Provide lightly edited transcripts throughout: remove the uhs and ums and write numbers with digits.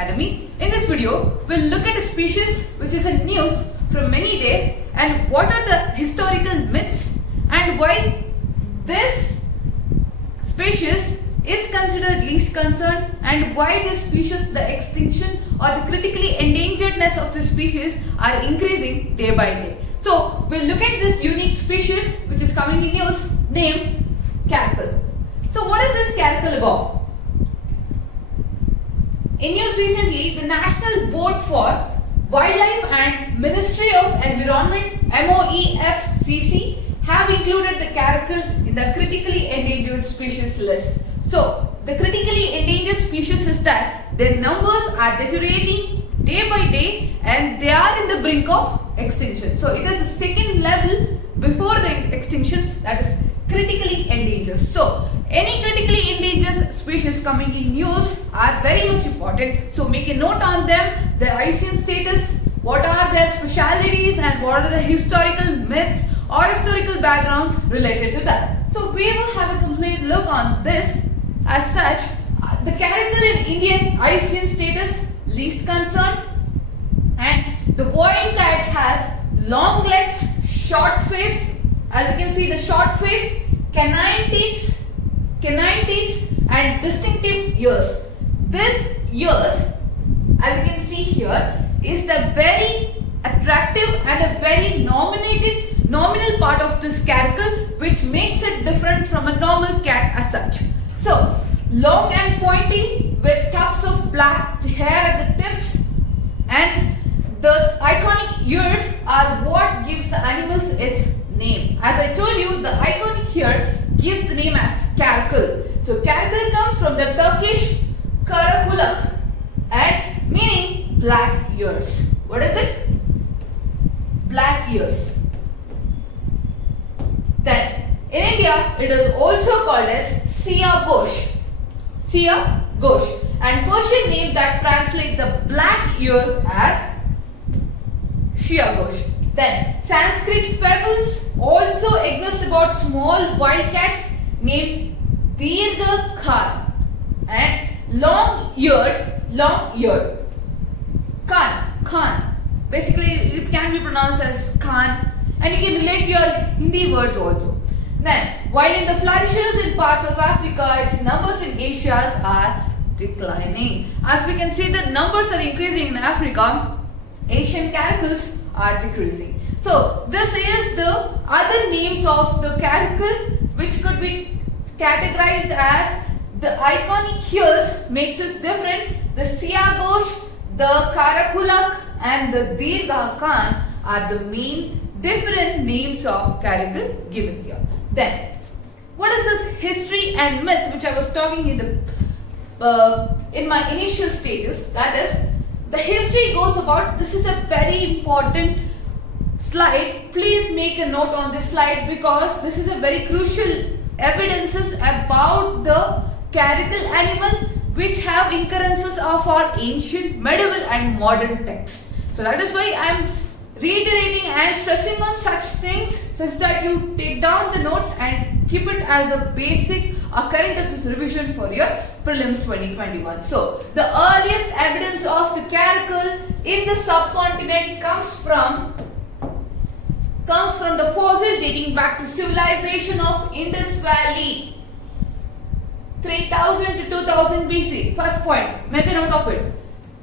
Academy. In this video, we'll look at a species which is in news from many days and what are the historical myths and why this species is considered least concern and why this species, the extinction or the critically endangeredness of this species are increasing day by day. So, we'll look at this unique species which is coming in news named caracal. So, what is this caracal about? In news recently, the National Board for Wildlife and Ministry of Environment MOEFCC have included the caracal in the critically endangered species list. So, the critically endangered species is that their numbers are deteriorating day by day and they are in the brink of extinction. So, it is the second level before the extinctions, that is critically endangered. So, any critically endangered species coming in news are very much important. So, make a note on them, their IUCN status, what are their specialities and what are the historical myths or historical background related to that. So, we will have a complete look on this. As such, the caracal in Indian IUCN status least concern, and the wild cat has long legs, short face, as you can see the short face, canine teeth and distinctive ears. This ears, as you can see here, is the very attractive and a very nominal part of this caracal which makes it different from a normal cat as such. So, long and pointy with tufts of black hair at the tips, and the iconic ears are what gives the animals its name. As I told you, the iconic here gives the name as caracal. So, caracal comes from the Turkish Caraculak and meaning black ears. What is it? Black ears. Then, in India, it is also called as Sia Ghosh. Sia Ghosh, and Persian name that translates the black ears as Shia Ghosh. Then Sanskrit fables also exist about small wildcats named Dirgha Khan and long-eared Khan. Basically, it can be pronounced as Khan, and you can relate your Hindi words also. Then, while in the flourishes in parts of Africa, its numbers in Asia are declining. As we can see, the numbers are increasing in Africa, Asian caracals are decreasing. So, this is the other names of the caracal which could be categorized as the iconic ears makes us different. The Sia Ghosh, the Caraculak and the Dirgha Khan are the main different names of caracal given here. Then, what is this history and myth which I was talking in my initial stages? That is, the history goes about, this is a very important slide. Please make a note on this slide because this is a very crucial evidences about the caracal animal which have occurrences of our ancient, medieval and modern texts. So that is why I am reiterating and stressing on such things such that you take down the notes and keep it as a basic current affairs revision for your prelims 2021. So, the earliest evidence of the caracal in the subcontinent comes from the fossil dating back to civilization of Indus Valley, 3000 to 2000 BC. First point, make a note of it.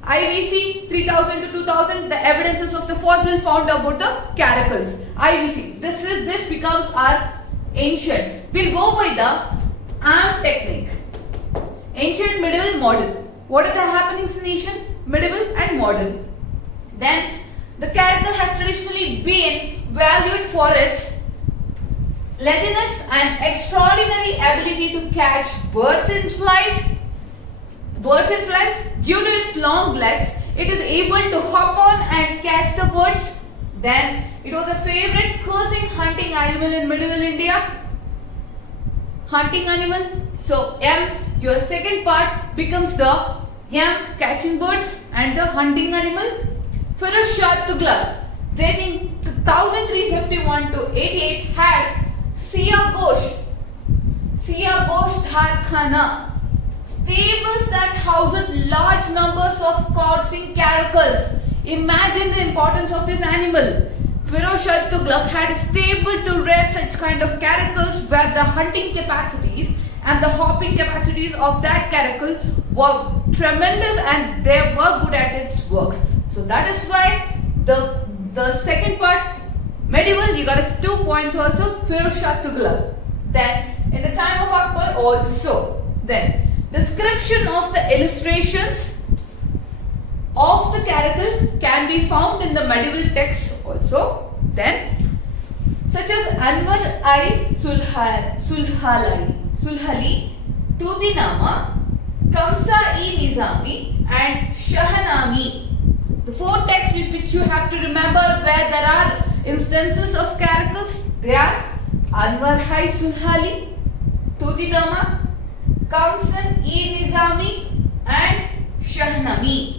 IVC 3000 to 2000, the evidences of the fossil found about the caracals. IVC, this becomes our ancient. We'll go by the arm technique. Ancient, medieval, modern. What are the happenings in ancient, medieval and modern? Then the caracal has traditionally been valued for its lethenness and extraordinary ability to catch birds in flight. Due to its long legs, it is able to hop on and catch the birds. Then, it was a favorite cursing hunting animal in medieval India. Hunting animal. So, your second part becomes the catching birds and the hunting animal. Firoz Shah Tughlaq, dating 1351 to 88, had Sia Ghosh Dharkhana stables that housed large numbers of coursing caracals. Imagine the importance of this animal. Firoz Shah Tughlaq had a stable to rear such kind of caracals where the hunting capacities and the hopping capacities of that caracal were tremendous and they were good at its work. So that is why the second part, medieval, you got 2 points also, Firoz Shah Tughlaq. Then in the time of Akbar also. Then description of the illustrations of the caracal can be found in the medieval texts also. Then such as Anwar I Sulhali, Tudinama, Kamsa-e-Nizami and Shahnameh. The 4 texts which you have to remember where there are instances of caracals, they are Anwar I Sulhali, Tudinama, Kamsa-e-Nizami and Shahnameh.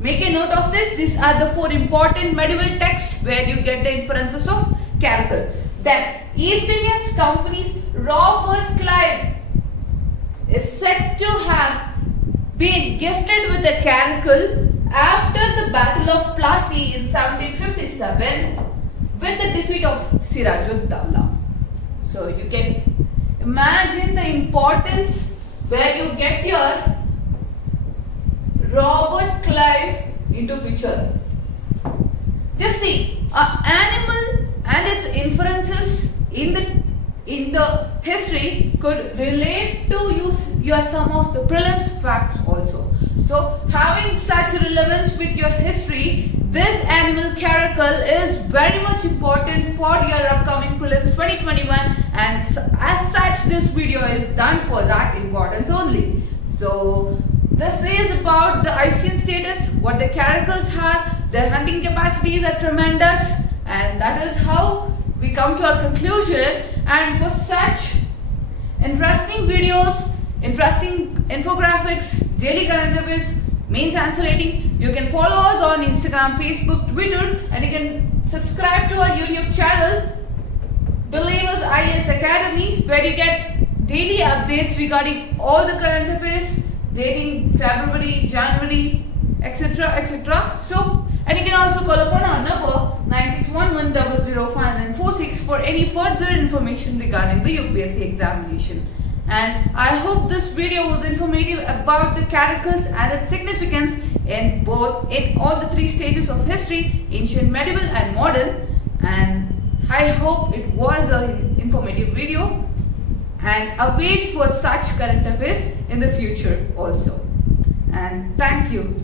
Make a note of this. These are the 4 important medieval texts where you get the inferences of caracal. Then East India's Company's Robert Clive is said to have been gifted with a caracal after the Battle of Plassey in 1757 with the defeat of Siraj-ud-Dawla. So you can imagine the importance where you get your Robert Clive into picture. Just see, an animal and its inferences in the history could relate to your some of the prelims facts also. So having such relevance with your history, this animal caracal is very much important for your upcoming prelims 2021, and as such this video is done for that importance only. So this is about the ICN status, what the caracals have, their hunting capacities are tremendous, and that is how we come to our conclusion. And for such interesting videos, interesting infographics, daily current affairs, mains answer rating, you can follow us on Instagram, Facebook, Twitter, and you can subscribe to our YouTube channel, Believe Us IAS Academy, where you get daily updates regarding all the current affairs dating February, January, etc. etc. So, and you can also call upon our number 9611005946 for any further information regarding the UPSC examination. And I hope this video was informative about the caracals and its significance in all the 3 stages of history, ancient, medieval and modern. And I hope it was an informative video, and await for such current affairs in the future also. And thank you.